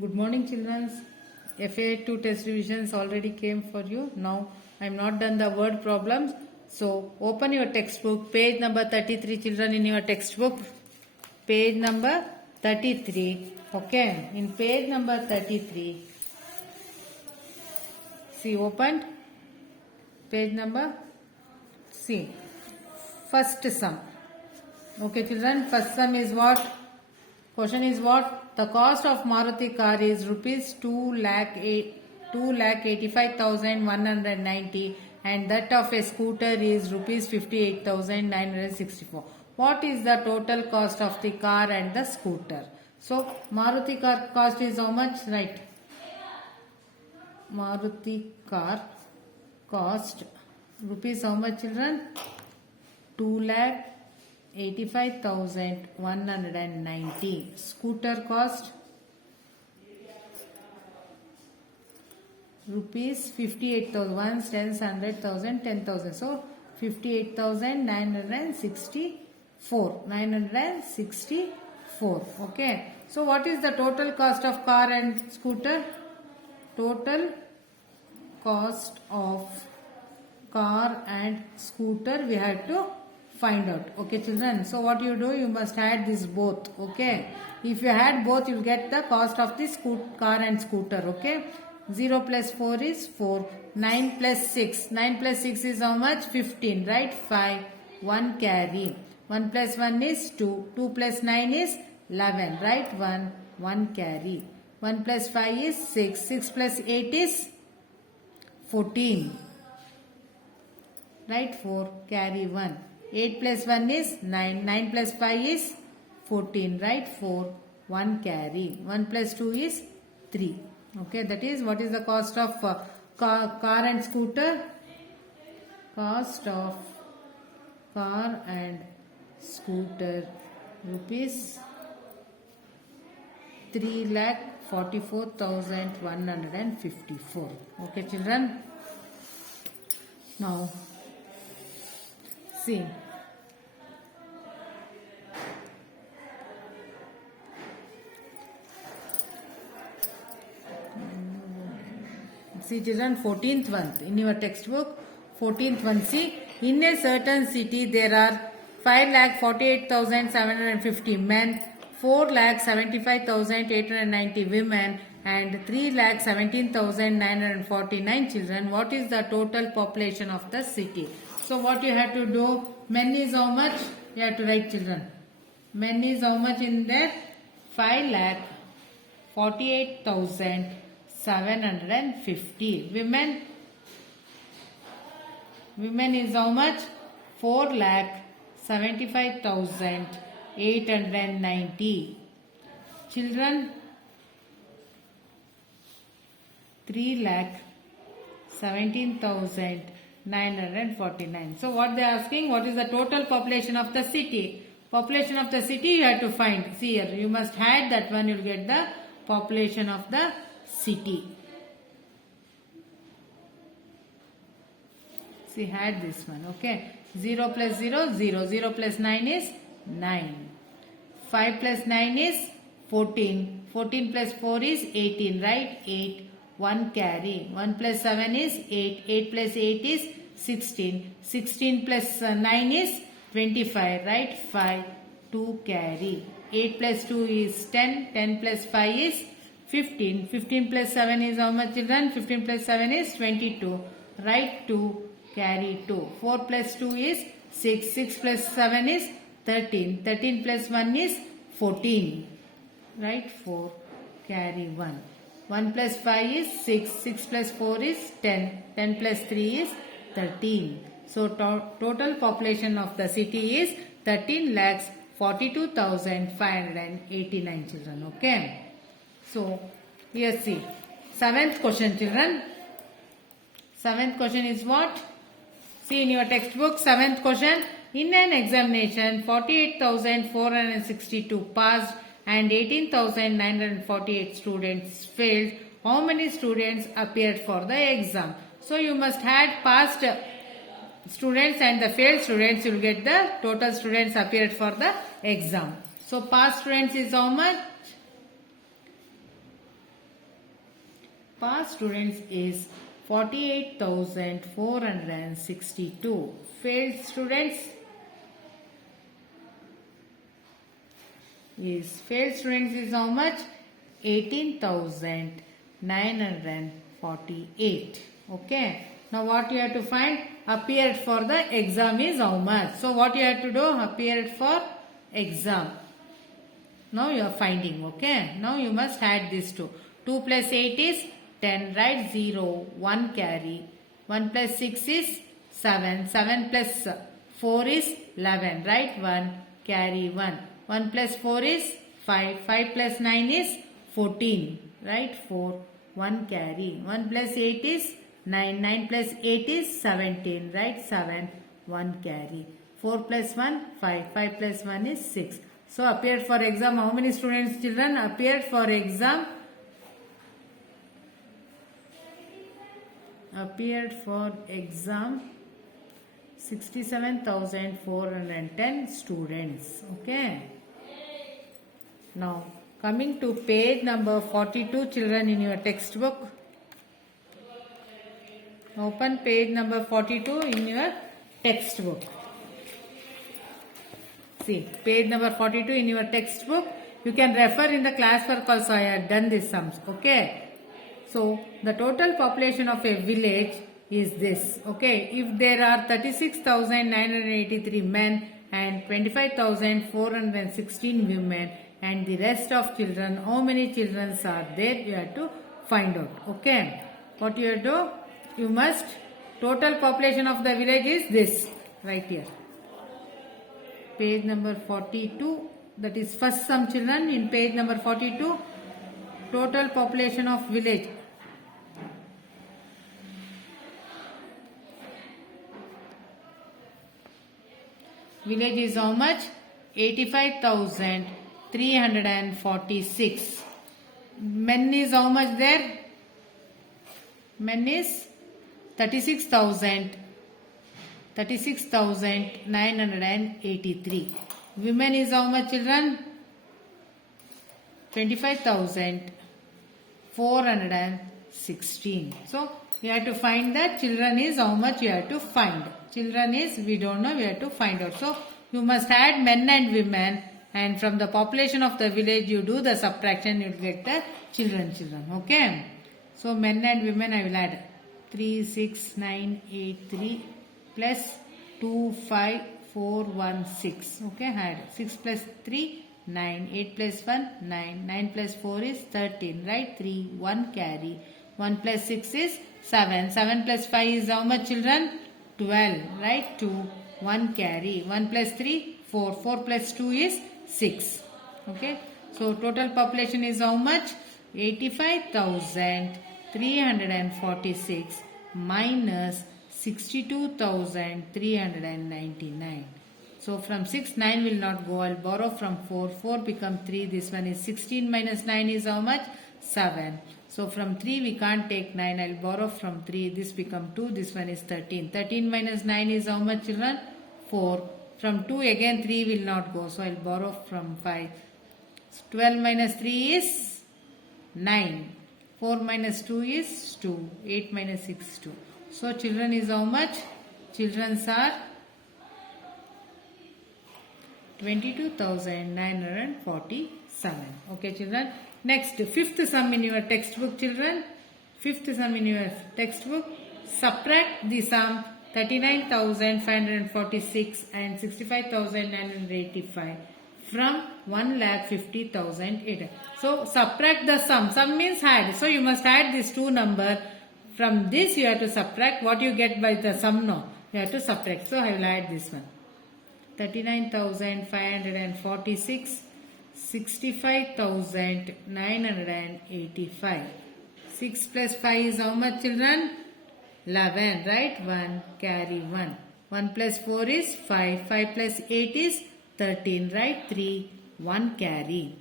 Good morning, children. FA2 test revisions already came for you. Now I am not done the word problems. So open your textbook, page number 33, children, in your textbook. Page number 33. Okay, in page number 33. See, opened. Page number. See, first sum. Okay, children, first sum is what? Question is what? The cost of Maruti car is rupees 2,85,190 and that of a scooter is rupees 58,964. What is the total cost of the car and the scooter? So, Maruti car cost is how much? Right. Maruti car cost rupees how much, children? 2,85,190. Scooter cost rupees 58,000. Once, tens, 100,000, 10,000. So 58,964. 964. Okay. So what is the total cost of car and scooter? Total cost of car and scooter we have to find out. Okay, children. So what you do, you must add this both. Okay. If you add both, you will get the cost of the car and scooter. Okay. 0 plus 4 is 4. 9 plus 6. 9 plus 6 is how much? 15. Right? 5. 1 carry. 1 plus 1 is 2. 2 plus 9 is 11. Right? 1. 1 carry. 1 plus 5 is 6. 6 plus 8 is 14. Right? 4. Carry 1. 8 plus 1 is 9. 9 plus 5 is 14. Right? 4. 1 carry. 1 plus 2 is 3. Okay. That is what is the cost of car and scooter? Cost of car and scooter rupees 3,44,154. Okay, children. Now, see. See, children, 14th one. In your textbook, 14th one. See, in a certain city, there are 5,48,750 men, 4,75,890 women, and 3,17,949 children. What is the total population of the city? So what you have to do? Men is how much? You have to write, children. Men is how much in there? 5,48,750. Women is how much? 4,75,890. Children, 3,17,949. So what they are asking, what is the total population of the city? Population of the city you have to find. See here, you must add that one, you will get the population of the city. See, add this one. Okay. 0 plus 0, 0. 0 plus 9 is 9. 5 plus 9 is 14. 14 plus 4 is 18. Right? 8. 1 carry. 1 plus 7 is 8. 8 plus 8 is 16. 16 plus 9 is 25. Right? 5. 2 carry. 8 plus 2 is 10. 10 plus 5 is 15. 15 plus 7 is how much, children? 15 plus 7 is 22. Right? 2. Carry 2. 4 plus 2 is 6. 6 plus 7 is 13. 13 plus 1 is 14. Right? 4. Carry 1. 1 plus 5 is 6. 6 plus 4 is 10. 10 plus 3 is 13. So total population of the city is 13,42,589 children. Okay. So here see. 7th question, children. 7th question is what? See in your textbook, 7th question. In an examination, 48,462 passed and 18,948 students failed. How many students appeared for the exam? So you must add passed students and the failed students. You will get the total students appeared for the exam. So passed students is how much? Pass students is 48,462. Failed students is how much? 18,948. Okay. Now what you have to find? Appeared for the exam is how much? So what you have to do? Appeared for exam. Now you are finding. Okay. Now you must add these two. 2 plus 8 is 10, right? 0, 1 carry. 1 plus 6 is 7. 7 plus 4 is 11, right? 1 carry 1. 1 plus 4 is 5. 5 plus 9 is 14, right? 4. 1 carry. 1 plus 8 is 9. 9 plus 8 is 17, right? 7. 1 carry. 4 plus 1, 5. 5 plus 1 is 6. So appeared for exam. How many students, children? Appeared for exam. Appeared for exam 67,410 students. Okay. Now coming to page number 42, children, in your textbook. Open page number 42 in your textbook. See, page number 42 in your textbook. You can refer in the classwork also. I have done these sums. Okay. So the total population of a village is this. Okay. If there are 36,983 men and 25,416 women and the rest of children, how many children are there? You have to find out. Okay. What you have to do? You must, total population of the village is this. Right here. Page number 42. That is first sum, children, in page number 42. Total population of village. Village is how much? 85,346. Men is how much there? Men is 36,983. Women is how much, children? 25,416. So you have to find that. Children is how much you have to find. Children is, we don't know, we have to find out. So you must add men and women, and from the population of the village you do the subtraction, you will get the children. Okay. So men and women I will add 36983 plus 25416. Okay, add 6 plus 3 9, 8 plus 1 9, 9 plus 4 is 13, right? 3, 1 carry. 1 plus 6 is 7. 7 plus 5 is how much, children? 12, right? 2, 1 carry. 1 plus 3, 4. 4 plus 2 is 6. Okay. So total population is how much? 85,346 minus 62,399. So from 6, 9 will not go. I'll borrow from 4. 4 become 3. This one is 16 minus 9 is how much? 7. So from 3 we can't take 9. I'll borrow from 3. This become 2. This one is 13. 13 minus 9 is how much, children? 4. From 2 again 3 will not go. So I'll borrow from 5. 12 minus 3 is 9. 4 minus 2 is 2. 8 minus 6 is 2. So children is how much? Children are 22,947. Okay, children. Next, fifth sum in your textbook, children. Fifth sum in your textbook. Subtract the sum 39,546 and 65,985 from 1,50,008. So subtract the sum. Sum means add. So you must add these two numbers. From this you have to subtract what you get by the sum. No, you have to subtract. So I will add this one. 39,546, 65,985. 6 plus 5 is how much, children? 11, right? 1 carry 1. 1 plus 4 is 5. 5 plus 8 is 13, right? 3, 1 carry.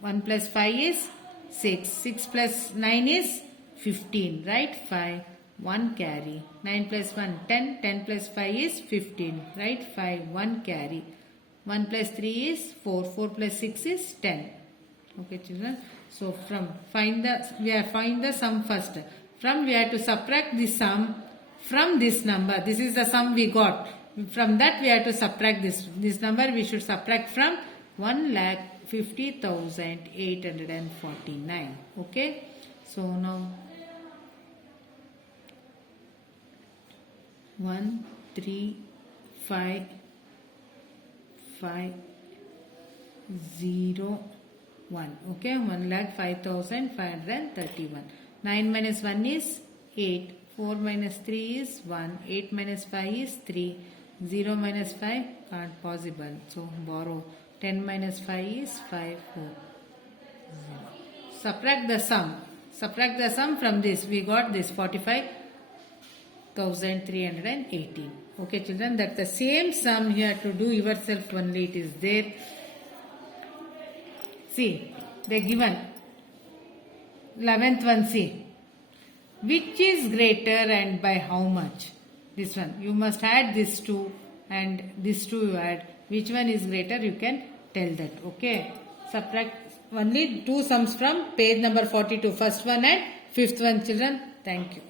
1 plus 5 is 6. 6 plus 9 is 15, right? 5, 1 carry. 9 plus 1, 10. 10 plus 5 is 15, right? 5, 1 carry. 1 plus 3 is 4. 4 plus 6 is 10. Okay, children. So from we are find the sum first. From we have to subtract the sum from this number. This is the sum we got. From that we have to subtract this number. We should subtract from 1,50,849. Okay. So now 1 3 5 5 0 1. Okay, 1,05,531. 9 minus 1 is 8. 4 minus 3 is 1. 8 minus 5 is 3. 0 minus 5 can't possible. So borrow. 10 minus 5 is 5 4 0. Subtract the sum. Subtract the sum from this. We got this 45,318. Okay, children, that's the same sum you have to do yourself only. It is there. See, they given 11th one. See, which is greater and by how much? This one you must add this two and this two you add. Which one is greater? You can tell that. Okay, subtract only two sums from page number 42. First one and fifth one, children. Thank you.